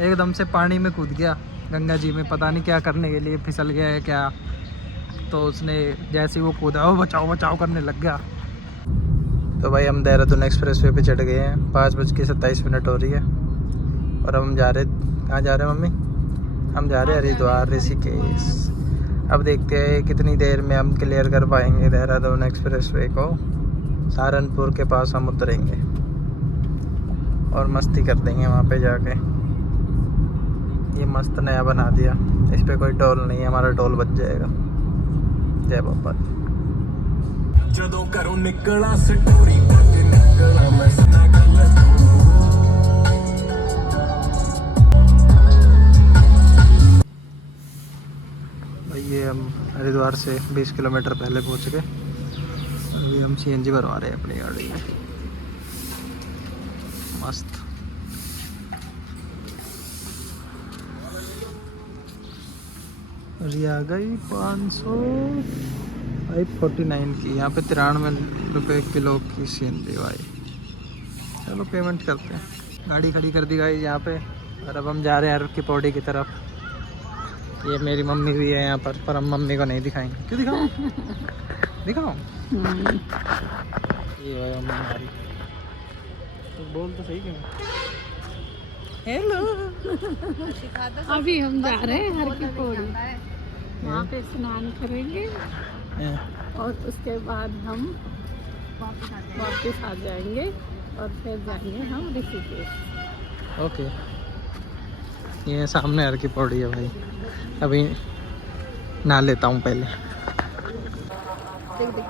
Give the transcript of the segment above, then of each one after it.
एकदम से पानी में कूद गया गंगा जी में, पता नहीं क्या करने के लिए, फिसल गया है क्या। तो उसने जैसे ही वो कूदा, वो बचाओ बचाओ करने लग गया। तो भाई हम देहरादून एक्सप्रेस वे पे चढ़ गए हैं, 5:27 हो रही है। और अब हम जा रहे, कहाँ जा रहे हैं मम्मी? हम जा रहे हैं हरिद्वार ऋषिकेश। अब देखते हैं कितनी देर में हम क्लियर कर पाएंगे देहरादून एक्सप्रेस वे को। सहारनपुर के पास हम उतरेंगे और मस्ती कर देंगे वहाँ पे जाके। ये मस्त नया बना दिया, इस पे कोई टोल नहीं है, हमारा टोल बच जाएगा। जय बाबा। ਜਦੋਂ ਘਰੋਂ ਨਿਕਲਾ ਸਟੋਰੀ ਤੱਕ ਨਿਕਲਾ ਮੈਂ ਸਦਾ ਗੱਲ भाई ये हम हरिद्वार से 20 किलोमीटर पहले पहुंच गए। अभी हम सीएनजी भरवा रहे हैं अपनी गाड़ी में। मस्त। और ये आ गई 549 की, यहाँ पे 93 रुपये किलो की सीएनजी भाई। चलो पेमेंट करते हैं। गाड़ी खड़ी कर दी गाइस यहाँ पे, और अब हम जा रहे हैं अर्क की पौड़ी की तरफ। ये मेरी मम्मी भी है यहाँ पर हम मम्मी को नहीं दिखाएंगे। क्यों दिखाऊं? दिखाऊं? ये है मम्मी हमारी। तो बोल तो सही क्यों? हेलो। अभी हम जा रहे हैं हर की पौड़ी, वहाँ पे स्नान करेंगे और उसके बाद हम वापस आ जाएंगे और फिर जाएंगे हम ऋषिकेश। ओके। ये सामने हर की पौड़ी है भाई। अभी नहा लेता हूँ पहले। देख देख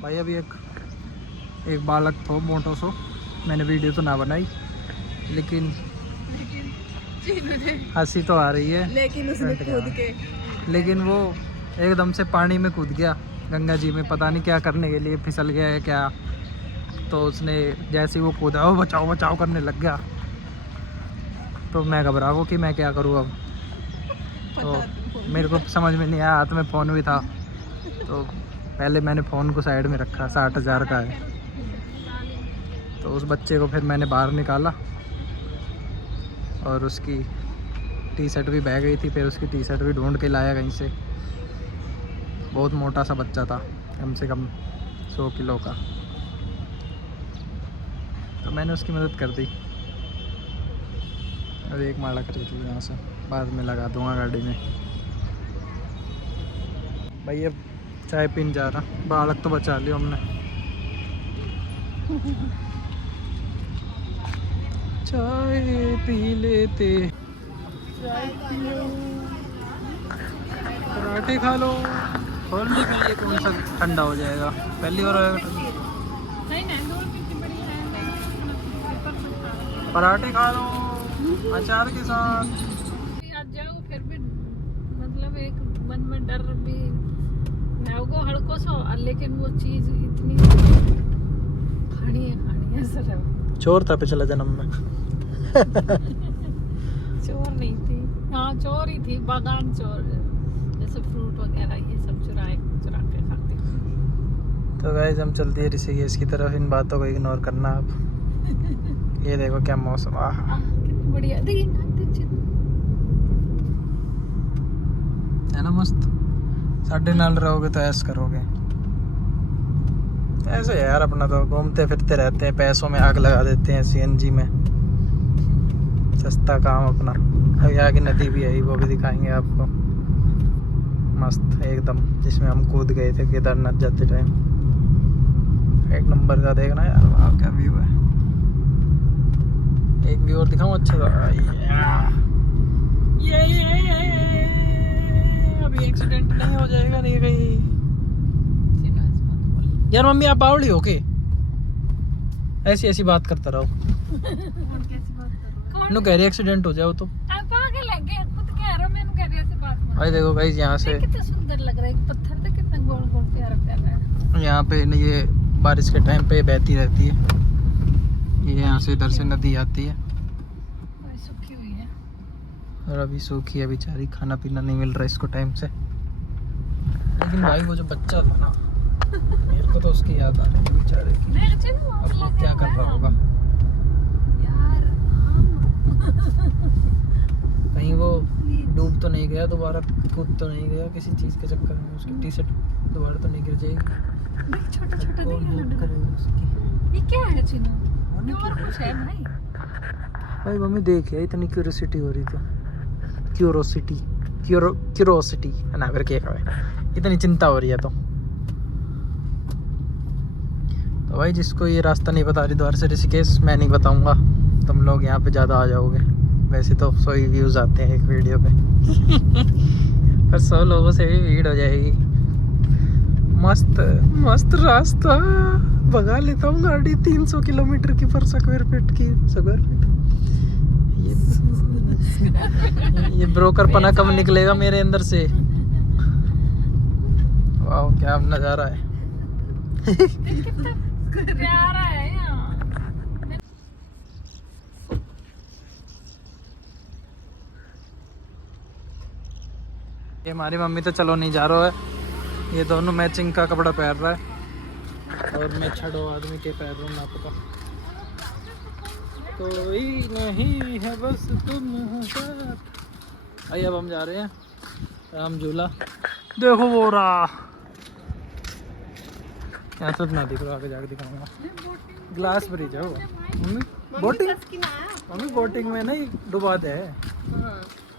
भाई अभी एक बालक था मोटो सो, मैंने वीडियो तो ना बनाई, लेकिन हंसी तो आ रही है। लेकिन उसने कूद के, लेकिन वो एकदम से पानी में कूद गया गंगा जी में, पता नहीं क्या करने के लिए, फिसल गया है क्या। तो उसने जैसे ही वो कूदा, वो बचाओ बचाओ करने लग गया। तो मैं घबरा गया कि मैं क्या करूँ अब। तो मेरे को समझ में नहीं आया, हाथ में फ़ोन भी था। तो पहले मैंने फ़ोन को साइड में रखा, 60,000 का है। तो उस बच्चे को फिर मैंने बाहर निकाला और उसकी टी शर्ट भी बह गई थी, फिर उसकी टी शर्ट भी ढूंढ के लाया कहीं से। बहुत मोटा सा बच्चा था, कम से कम 100 किलो का। तो मैंने उसकी मदद कर दी और एक माला खरीद ली यहाँ से, बाद में लगा दूँगा गाड़ी में। भाई अब चाय पीने जा रहा, बालक तो बचा लिया हमने। चाय पी लेते, पराठे खा लो। खोलने के लिए कौन सा ठंडा हो जाएगा, पहली बार आएगा ठंडा। पराठे खा लो अचार के साथ। आज जाऊँ फिर भी मतलब एक मन में डर भी होगा हड़को सो, लेकिन वो चीज इतनी खानी है सर। चोर था पिछले जन्म में। चोर नहीं थी, हाँ चोर ही थी, बागान चोर, जैसे फ्रूट वगैरह ये सब चुरा के खाते। तो गाइस हम चलते हैं ऋषिकेश की तरफ, इन बातों को इग्नोर करना आप। ये देखो क्या मौसम, कितनी बढ़िया है ना मस्त। साढ़े नाल रहोगे तो ऐश करोगे। ऐसे यार अपना तो घूमते फिरते रहते हैं, पैसों में आग लगा देते हैं सीएनजी में, सस्ता काम अपना। अभी आगे नदी भी है, वो भी दिखाएंगे आपको, मस्त एकदम, जिसमें हम कूद गए थे केदारनाथ जाते टाइम। एक नंबर का देखना यार, वहाँ क्या व्यू है। एक व्यू और दिखाऊं अच्छा सा। ये अभी एक्सीडेंट नहीं हो जाएगा नहीं कहीं। यार मम्मी आप बावड़ी हो के ऐसी ऐसी बात करता रहो। नु कह रही एक्सीडेंट हो जाओ तो आप आगे लगे खुद कह रहा, मैं कह रही ऐसे बात मत। भाई देखो गाइस यहाँ से कितना सुंदर लग रहा है, पत्थर पे कितना गोल गोल प्यारा प्यारा है। यहाँ पे ये बारिश के टाइम पे बहती रहती है, ये यहाँ से इधर से नदी आती है। सूखी हुई है। और अभी सूखी है बेचारी, खाना पीना नहीं मिल रहा इसको टाइम से। लेकिन भाई वो जो बच्चा था ना, मेरे को तो उसकी याद आ रही है बेचारे की। अब वो क्या कर रहा होगा कहीं वो डूब तो नहीं गया दोबारा, कूद तो नहीं गया किसी चीज़ के चक्कर में, उसकी टी शर्ट दोबारा तो नहीं गिर जाएगी। छोटा छोटा कौन हेल्प करेगा उसकी? ये क्या है चिन्नू? और कुछ है भाई? भाई मम्मी देख यार, इतनी क्यूरोसिटी हो रही तो क्यूरोसिटी है ना, फिर क्या कहें, इतनी चिंता हो रही है तो भाई जिसको ये रास्ता नहीं पता हरिद्वार से ऋषिकेश, मैं नहीं बताऊंगा, तुम लोग यहाँ पे ज़्यादा आ जाओगे। वैसे तो 100 ही व्यूज़ आते हैं एक वीडियो पे पर 100 लोगों से भी भीड़ हो जाएगी। मस्त मस्त रास्ता, भगा लेता हूँ गाड़ी 300 किलोमीटर की पर स्क्वायर फीट की। ये ब्रोकर पना कब निकलेगा मेरे अंदर से। वाह क्या नज़ारा है प्यारा है यहाँ। ये हमारी मम्मी तो चलो नहीं जा रहा है, ये दोनों मैचिंग का कपड़ा पहन रहा है और मैं छड़ो आदमी के पहन रहा हूँ ना पता। कोई नहीं है बस तुम हो साथ। आइए अब हम जा रहे हैं राम झूला। देखो वो रहा, यहाँ तो ना दिख रहा, आगे जाकर दिखाऊंगा। ग्लास ब्रिज है वो मम्मी। बोटिंग मम्मी बोटिंग में नहीं डुबाते है,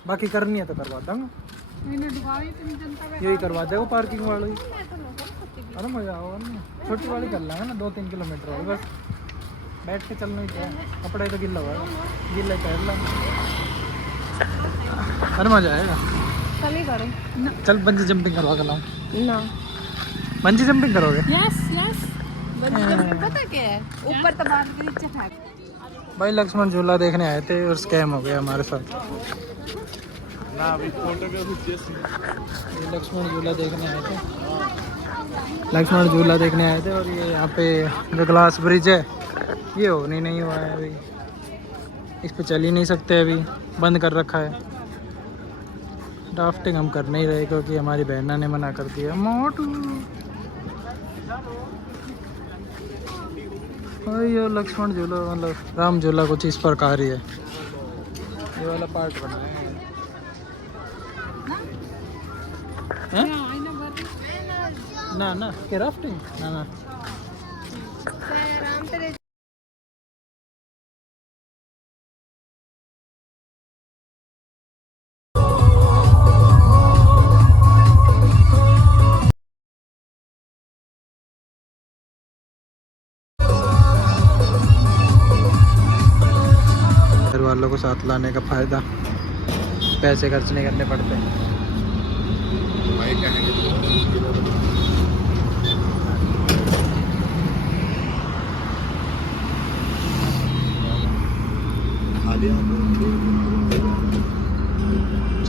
बाकी करनी है तो करवा दूंगा। यही करवा दे वो पार्किंग वाली। अरे मजा आओगा ना, छोटी वाली कर लेंगे ना, 2-3 किलोमीटर होगा बस, बैठ के चलना ही क्या है, कपड़ा ही तो गिल्ला हुआ है, गिल्ला पहन लेंगे। अरे मजा आएगा। चल बंजी जंपिंग करवा कर लाऊं ना। बंजी जंपिंग करोगे? Yes yes. पता क्या है, ऊपर तो बाहर के नीचे था। भाई लक्ष्मण झूला देखने आए थे और स्कैम हो गया हमारे साथ। ये लक्ष्मण झूला देखने आए थे, लक्ष्मण झूला देखने आए थे और ये यहाँ पे जो ग्लास ब्रिज है ये होनी नहीं हुआ है अभी, इस पे चल ही नहीं सकते, अभी बंद कर रखा है। राफ्टिंग हम कर नहीं रहे क्योंकि हमारी बहना ने मना कर दिया। मोटू ये लक्ष्मण झूला मतलब राम झूला कुछ इस प्रकार ही है, ये वाला पार्ट बना है। ना ना के राफ्टिंग ना ना घर वालों को साथ लाने का फायदा, पैसे खर्च नहीं करने पड़ते।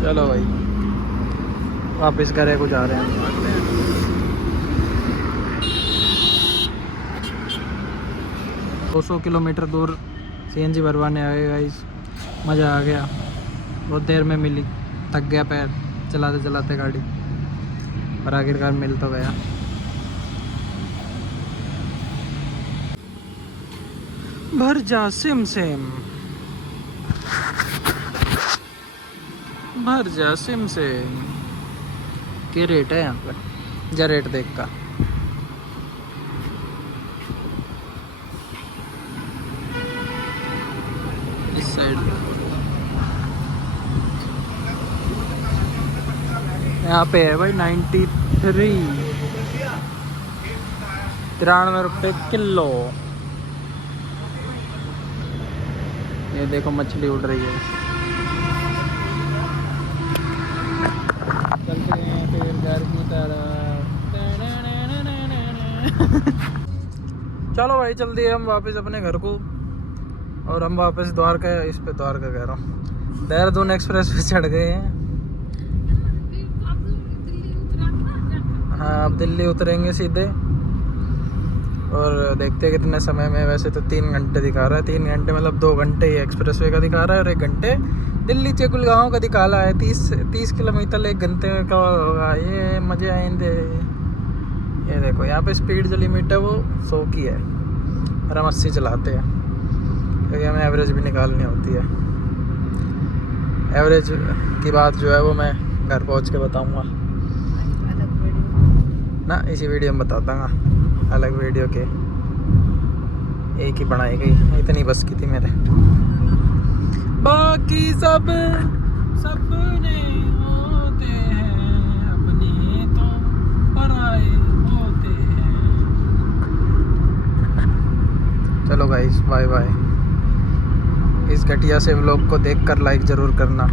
चलो भाई वापस घरे को जा रहे हैं। 200 किलोमीटर दूर सीएनजी भरवाने आए गाइस, मज़ा आ गया, बहुत देर में मिली, थक गया पैर चलाते चलाते गाड़ी, पर आखिरकार मिल तो गया। भर जा सिम सिम, भर जा सिम सिम। क्या रेट है यहाँ पर, जा रेट देख का। इस साइड यहाँ पे है भाई 93 रुपये किलो। ये देखो मछली उड़ रही है। चलते हैं फिर घर की तरफ। चलो भाई जल्दी हम वापस अपने घर को, और हम वापस द्वारका, इस पे द्वारका कह रहा हूँ, देहरादून एक्सप्रेस पे चढ़ गए हैं। हाँ अब दिल्ली उतरेंगे सीधे, और देखते हैं कितने समय में। वैसे तो 3 घंटे दिखा रहा है, 3 घंटे मतलब 2 घंटे एक्सप्रेस वे का दिखा रहा है और 1 घंटे दिल्ली से गुड़गांव का दिखाला है 30 किलोमीटर 1 घंटे का होगा। ये मजे आएंगे। ये देखो यहाँ पे स्पीड जो लिमिट है वो 100 की है और हम 80 चलाते हैं क्योंकि हमें एवरेज भी निकालनी होती है। एवरेज की बात जो है वो मैं घर पहुँच के बताऊँगा ना, इसी वीडियो में बता दूँगा। अलग वीडियो के एक ही बनाई गई, इतनी बस की थी मेरे। बाकी सब सपने होते हैं अपने तो पराए होते हैं। चलो गाइस बाय बाय। इस घटिया से व्लॉग को देखकर लाइक ज़रूर करना।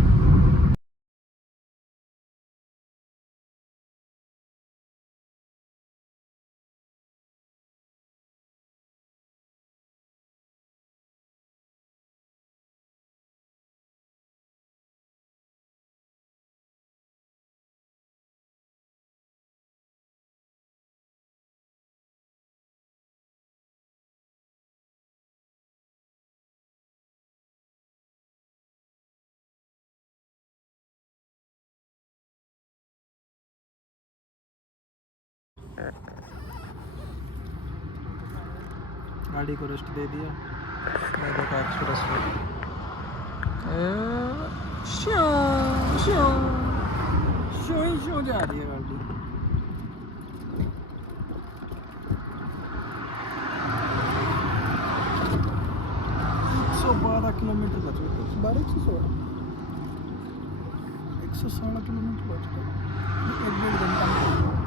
गाड़ी को रेस्ट दे दिया। एक्सप्रेस शो जा रही है गाड़ी। 112 किलोमीटर बच गए। 116 किलोमीटर बच गए। 1.5 घंटा।